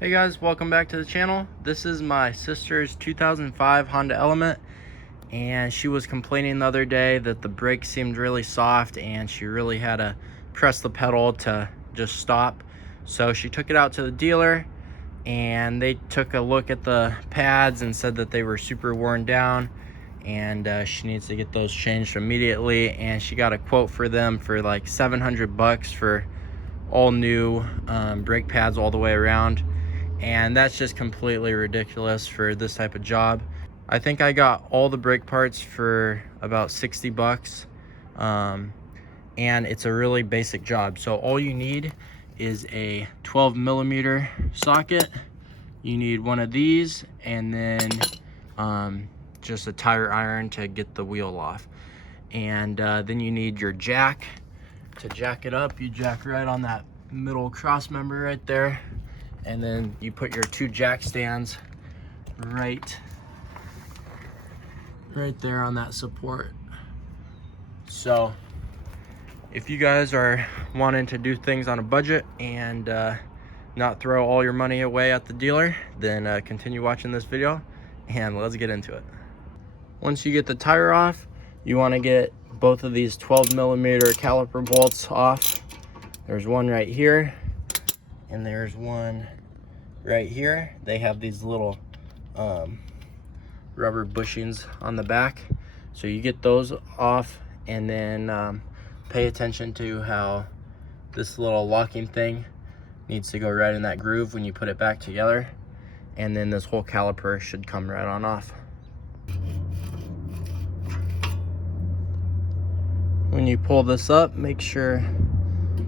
Hey guys, welcome back to the channel. This is my sister's 2005 Honda Element, and she was complaining the other day that the brakes seemed really soft and she really had to press the pedal to just stop. So she took it out to the dealer and they took a look at the pads and said that they were super worn down and she needs to get those changed immediately. And she got a quote for them for like $700 for all new brake pads all the way around. And that's just completely ridiculous for this type of job. I think I got all the brake parts for about $60, and it's a really basic job. So all you need is a 12mm socket, you need one of these, and then just a tire iron to get the wheel off. And then you need your jack to jack it up. You jack right on that middle cross member right there, and then you put your two jack stands right there on that support. So if you guys are wanting to do things on a budget and not throw all your money away at the dealer, then continue watching this video and let's get into it. Once you get the tire off, you want to get both of these 12mm caliper bolts off. There's one right here and there's one right here. They have these little rubber bushings on the back, so you get those off, and then pay attention to how this little locking thing needs to go right in that groove when you put it back together, and then this whole caliper should come right on off. When you pull this up, make sure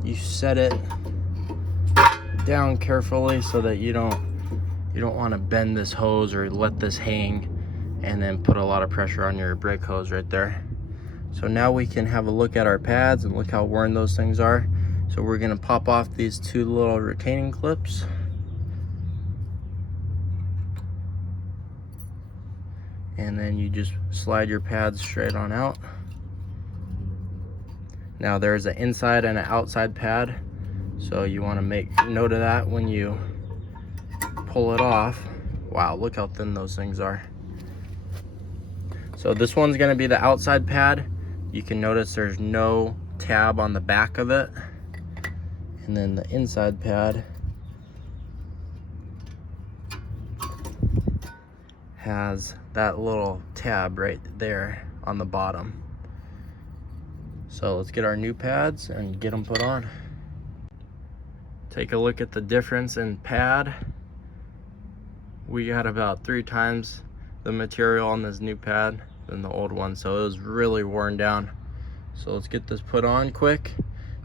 you set it down carefully so that you don't want to bend this hose or let this hang and then put a lot of pressure on your brake hose right there. So now we can have a look at our pads and look how worn those things are. So we're going to pop off these two little retaining clips. And then you just slide your pads straight on out. Now there's an inside and an outside pad, so you want to make note of that when you pull it off. Wow, look how thin those things are. So this one's going to be the outside pad. You can notice there's no tab on the back of it. And then the inside pad has that little tab right there on the bottom. So let's get our new pads and get them put on. Take a look at the difference in pad. We got about 3 times the material on this new pad than the old one, so it was really worn down. So let's get this put on quick.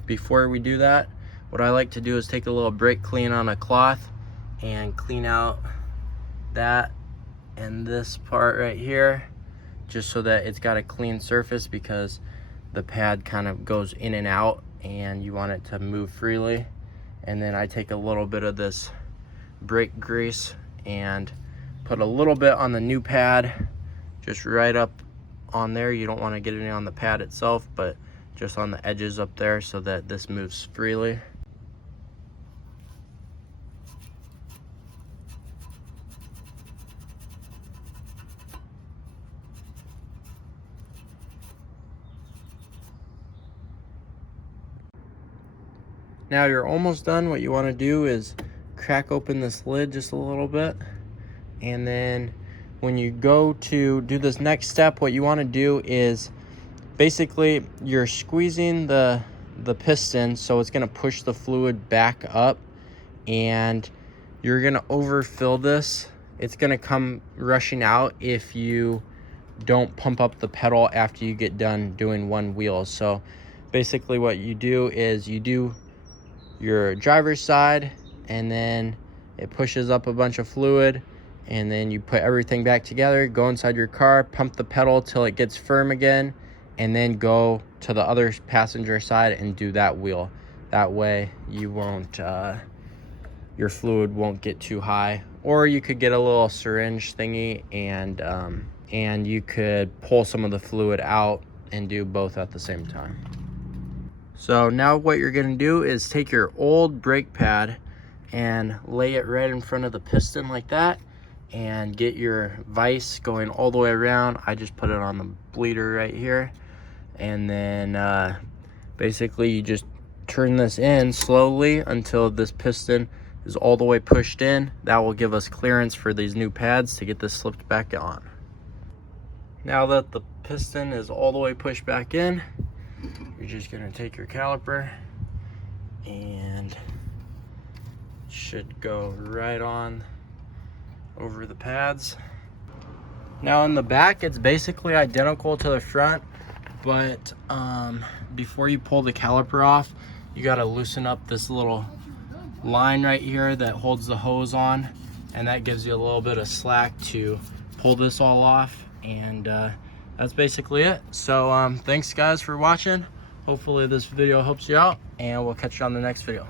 Before we do that, what I like to do is take a little brake clean on a cloth and clean out that and this part right here, just so that it's got a clean surface, because the pad kind of goes in and out and you want it to move freely. And then I take a little bit of this brake grease and put a little bit on the new pad, just right up on there. You don't want to get any on the pad itself, but just on the edges up there, so that this moves freely. Now you're almost done. What you want to do is crack open this lid just a little bit, and then when you go to do this next step, what you want to do is basically you're squeezing the piston, so it's going to push the fluid back up, and you're going to overfill this. It's going to come rushing out if you don't pump up the pedal after you get done doing one wheel. So basically what you do is you do your driver's side, and then it pushes up a bunch of fluid, and then you put everything back together, go inside your car, pump the pedal till it gets firm again, and then go to the other passenger side and do that wheel. That way you won't your fluid won't get too high. Or you could get a little syringe thingy and you could pull some of the fluid out and do both at the same time. So now what you're going to do is take your old brake pad and lay it right in front of the piston like that, and get your vise going all the way around. I just put it on the bleeder right here, and then basically you just turn this in slowly until this piston is all the way pushed in. That will give us clearance for these new pads to get this slipped back on. Now that the piston is all the way pushed back in, you're just gonna take your caliper and it should go right on over the pads. Now in the back, it's basically identical to the front, but before you pull the caliper off, you gotta loosen up this little line right here that holds the hose on, and that gives you a little bit of slack to pull this all off. And that's basically it. So thanks guys for watching. Hopefully this video helps you out, and we'll catch you on the next video.